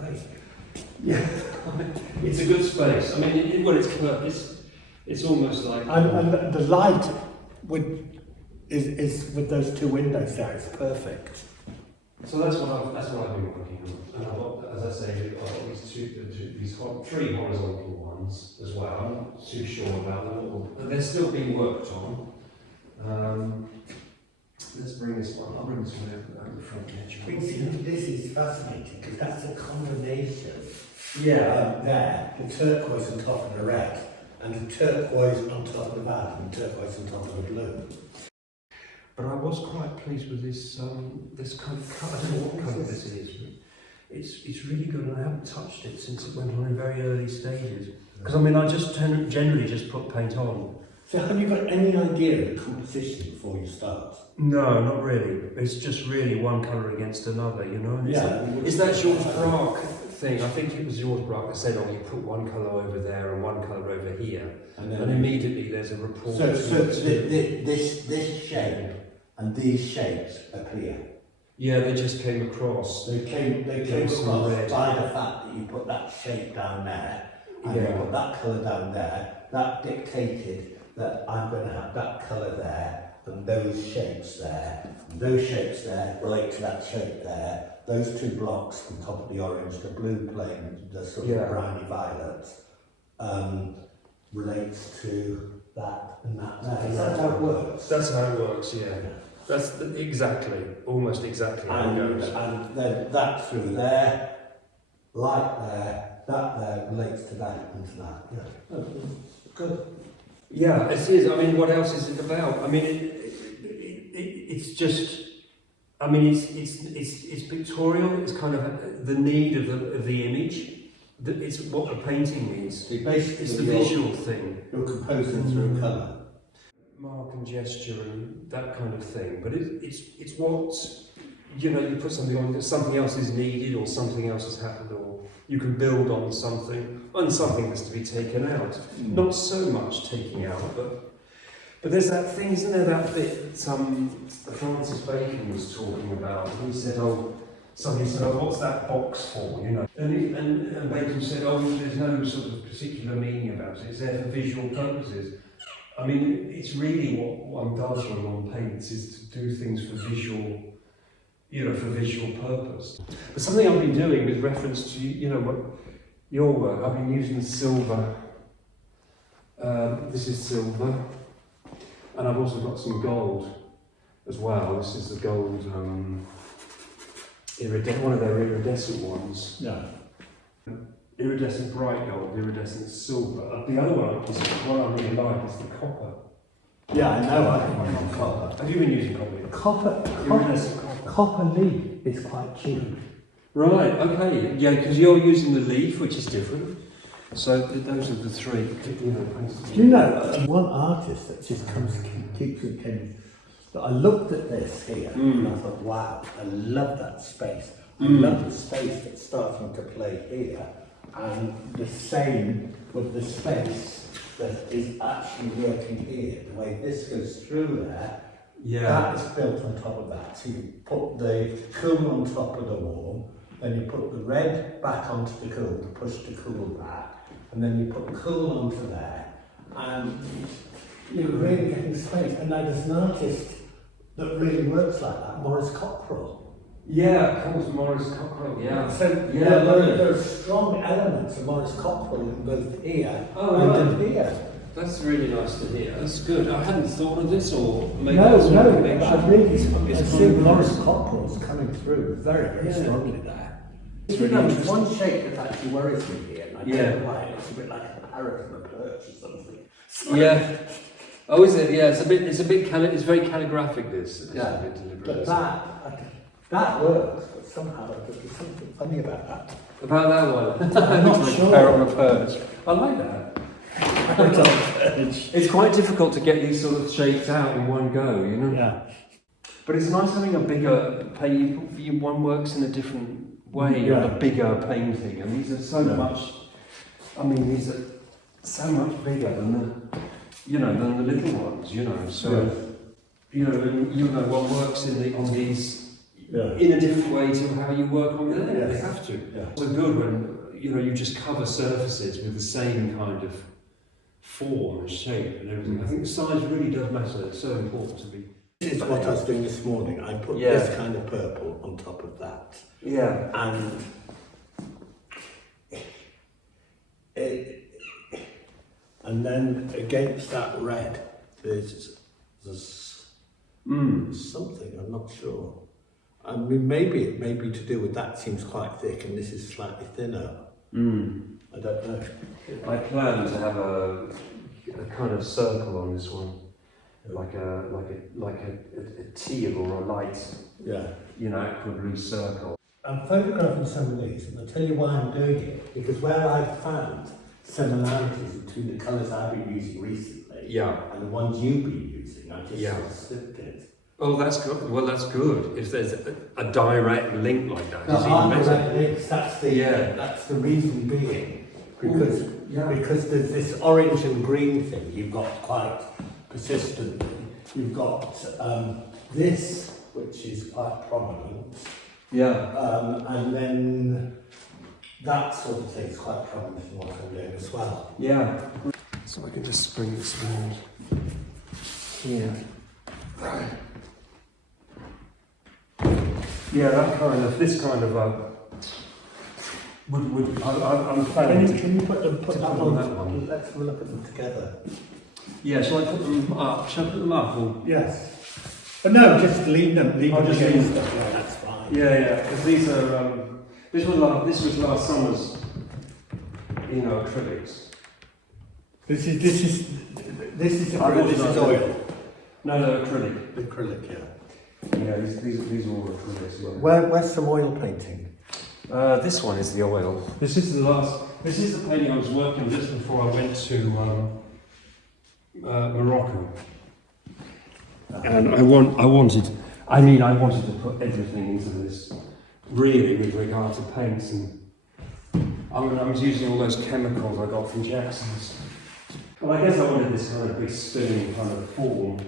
great. Yeah, it's a good space. I mean, it's almost like... And the light is with those two windows there, it's perfect. So that's what I've been working on. And I've got, as I say, I've got these three horizontal ones as well. I'm not too sure about them, but they're still being worked on. Let's bring this one. I'll bring this one over the front edge. This is fascinating because that's a combination. Yeah. There, the turquoise on top of the red, and the turquoise on top of that, and turquoise on top of the blue. But I was quite pleased with this this kind of colour. I don't know what colour this is, but it's really good, and I haven't touched it since it went on in very early stages. Because I mean, I just generally just put paint on. So have you got any idea of the composition before you start? No, not really. It's just really one colour against another, you know. And Yeah. Is that George Braque thing? I think it was George Braque that said, "Oh, you put one colour over there and one colour over here," and immediately there's a report. So this shape and these shapes appear. Yeah, they just came across. They came across by the fact that you put that shape down there and you put that colour down there. That dictated that I'm going to have that colour there and those shapes there. And those shapes there relate to that shape there. Those two blocks on top of the orange, the blue plane, the sort of browny violet, relates to that and that there. Is that how it works? That's how it works, yeah. That's almost exactly how it goes. And then that through there, light there, that there relates to that and to that. Yeah, oh, good. Yeah, it is. I mean, what else is it about? I mean, it's just. I mean, it's pictorial. It's kind of the need of the image. It's what the painting needs. So basically, it's the visual thing. You're composing through colour. Mark and gesture and that kind of thing, but it's what, you know, you put something on, something else is needed or something else has happened, or you can build on something, and something has to be taken out. Not so much taking out, but there's that thing, isn't there, that bit that Francis Bacon was talking about. He said, somebody said, "Oh, what's that box for?" You know, and Bacon said, "Oh, there's no sort of particular meaning about it. It's there for visual purposes." I mean, it's really what one does when one paints, is to do things for visual, you know, for visual purpose. But something I've been doing with reference to, you know, your work, I've been using silver. This is silver, and I've also got some gold as well. This is the gold, one of their iridescent ones. Yeah. Iridescent bright gold, iridescent silver. The other one is one I really like, is the copper. Yeah, I know. I think I'm on copper. Have you been using copper? Copper leaf is quite cheap. Right. Okay. Yeah, because you're using the leaf, which is different. So those are the three. You know. Do you know one artist that just keeps repeating? I looked at this here and I thought, wow, I love that space. I love the space that's starting to play here. And the same with the space that is actually working here. The way this goes through there, that is built on top of that. So you put the cool on top of the warm, then you put the red back onto the cool to push the cool back, and then you put cool onto there, and you're really getting space. And now there's an artist that really works like that, Maurice Cockrell. Yeah, of course, Maurice Cockrell, yeah. So there are strong elements of Maurice Cockrell in both here and in here. That's really nice to hear. That's good. I hadn't thought of this, or maybe I really see Maurice Cockrell's coming through very strongly there. It's really there's one shape that actually worries me here, and I don't know why. It's a bit like a parrot on a perch or something. Yeah. Oh, is it? Yeah, it's very calligraphic, this. It's yeah, a bit deliberate. But that works, but somehow there's something funny about that. About that one? I'm not like sure. A parrot on a perch. I like that. It's quite difficult to get these sort of shapes out in one go, you know? Yeah. But it's nice having a bigger painting. One works in a different way on a bigger painting, and these are so much. I mean, these are so much bigger than the little ones, you know. So, you know, one works on these in a different way to how you work on there. Yes. They have to. Yeah. It's so good when you just cover surfaces with the same kind of form and shape and everything. I think the size really does matter. It's so important to be. This is what I was doing this morning. I put this kind of purple on top of that. Yeah. And then against that red, there's something, I'm not sure. I mean, maybe it may be to do with that seems quite thick and this is slightly thinner. I don't know. I plan to have a kind of circle on this one, like a teal or a light, aqua blue circle. I'm photographing some of these, and I'll tell you why I'm doing it. Because where I've found similarities between the colours I've been using recently and the ones you've been using, I just sort of slipped it. Oh, that's good. Well, that's good. If there's a direct link like that, There it's are even better. direct links, that's the reason being. Because there's this orange and green thing you've got quite persistently. You've got this, which is quite prominent. And then that sort of thing is quite prominent in what I'm doing as well. Yeah. So I can just bring this around here. Yeah, this kind of I'm planning Can you put that on on that one? Let's have a look at them together. Yeah, shall I put them up? Shall I put them up? Or? Yes. But no, just leave them. Just against leave them. Yeah, that's fine. Yeah, because these are this was last summer's acrylics. This is oil. No, acrylic. Acrylic, yeah. Yeah, these are all acrylics. Yeah. Where's some oil painting? This one is the oil. This is the painting I was working on just before I went to Morocco. And I wanted to put everything into this, really, with regard to paints. And I was using all those chemicals I got from Jackson's. Well, I guess I wanted this kind of big spinning kind of form.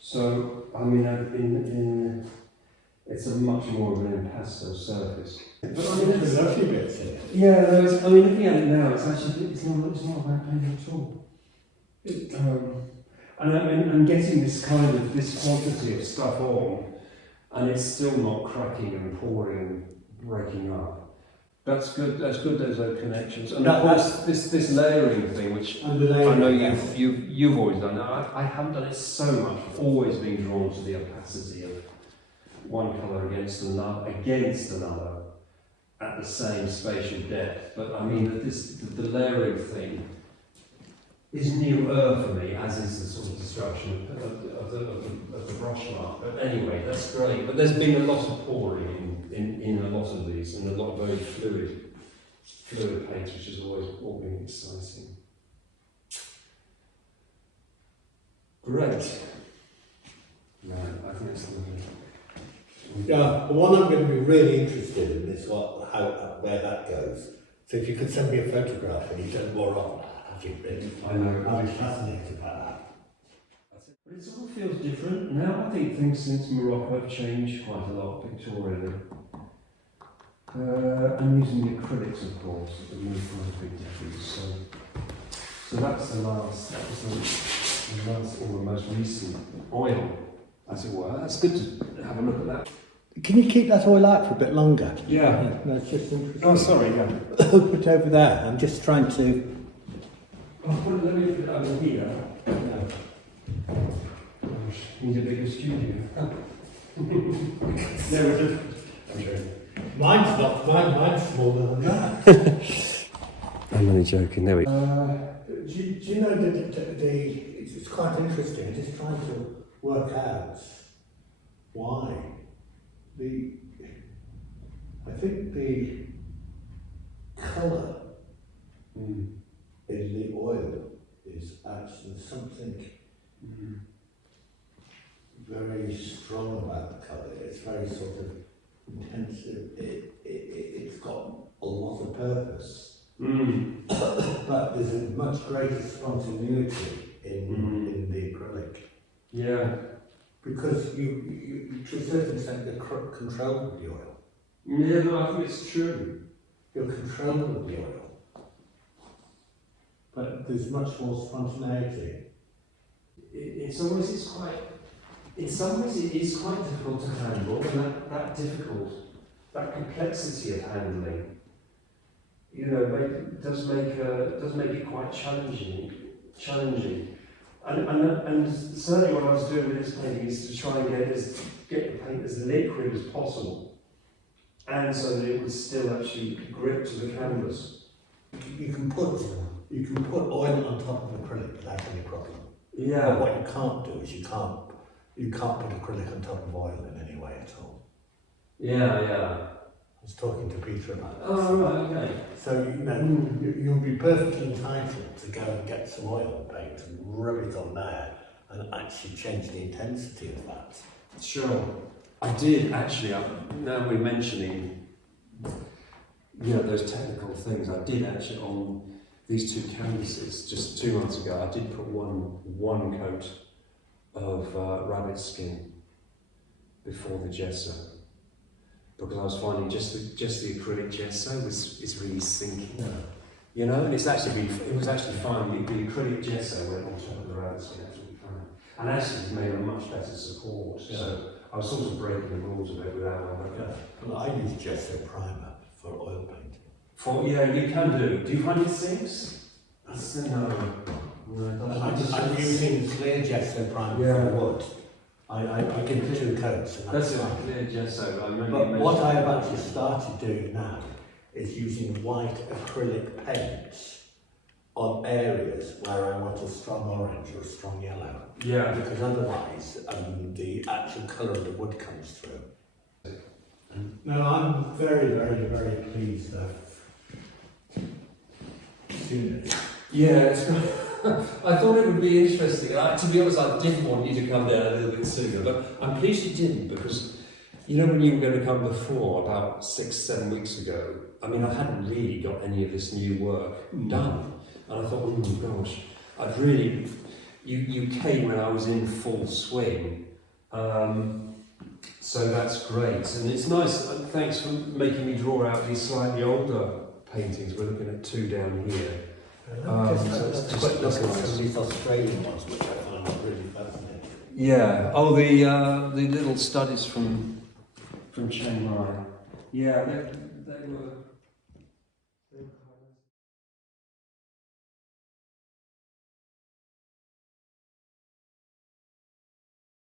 So, it's a much more of an impasto surface. But There's lovely bits in it. yeah, no, looking at it now, it's not a bad painting at all. And I'm getting this quantity of stuff on, and it's still not cracking and pouring and breaking up. That's good. That's good. There's those connections, and of course this layering thing, which I know you've always done. I haven't done it so much. I've always been drawn to the opacity of one colour against another at the same spatial depth. But I mean, the layering thing is newer for me, as is the sort of destruction of the brush mark. But anyway, that's great. But there's been a lot of pouring in a lot of these, and a lot of very fluid paints, which has always all been exciting. Great. Man, I think it's lovely. Yeah, the one I'm going to be really interested in is where that goes. So if you could send me a photograph and you've done more on that, have you really? I know. I'd be fascinated by that. But it all feels different now. I think things since Morocco have changed quite a lot pictorially. I'm using the acrylics, of course, that made quite a big difference. So that was the last or the most recent oil, as it were. That's good to have a look at that. Can you keep that oil out for a bit longer? Yeah. No, it's just interesting. Oh, sorry, yeah. Put it over there. I'm just trying to... Let me put it over here. Need a bigger studio. Yeah, we're just... Okay. Mine's smaller than that. I'm only joking, there we go. Do you know that it's quite interesting. I'm just trying to work out why. I think the colour in the oil is actually something very strong about the colour. It's very sort of intensive. It's got a lot of purpose. But there's a much greater spontaneity in the acrylic. Yeah. Because you to a certain extent, you're controlled with the oil. Yeah, no, I think it's true. You're controlled with the oil. But there's much more spontaneity. In some ways, it is quite difficult to handle, and that complexity of handling, does make it quite challenging. And certainly what I was doing with this painting is to try and get the paint as liquid as possible, and so that it would still actually grip to the canvas. You can put oil on top of acrylic without any problem. Yeah. But what you can't do is you can't put acrylic on top of oil in any way at all. Yeah. I was talking to Peter about this. Oh, right, okay. So you'll be perfectly entitled to go and get some oil paint and rub it on there and actually change the intensity of that. Sure. I did actually, now we're mentioning those technical things, I did actually on these two canvases just 2 months ago, I did put one coat of rabbit skin before the gesso, because I was finding just the acrylic gesso is really sinking. Yeah. And it was actually fine. The acrylic gesso went on top of the rabbit skin, absolutely fine, and actually it's made a much better support. Yeah. So I was sort of breaking the rules a bit with that one. Yeah. Well, I use gesso primer for oil painting. You can do. Do you find it sinks? No. I'm using clear gesso primer for wood. I give 2 coats. And That's fine. a clear gesso. But what I have actually started doing now is using white acrylic paints on areas where I want a strong orange or a strong yellow. Yeah. Because otherwise the actual colour of the wood comes through. No, I'm very, very, very pleased that seen it. Yeah, I thought it would be interesting. To be honest, I didn't want you to come down a little bit sooner, but I'm pleased you didn't, because when you were going to come before, about 6-7 weeks ago, I hadn't really got any of this new work done. And I thought, oh gosh, you came when I was in full swing. So that's great. And it's nice, thanks for making me draw out these slightly older paintings. We're looking at 2 down here. Let's look at some of these Australian ones, which I find really fascinating. Yeah. Oh, the little studies from Chiang Mai. Yeah, they were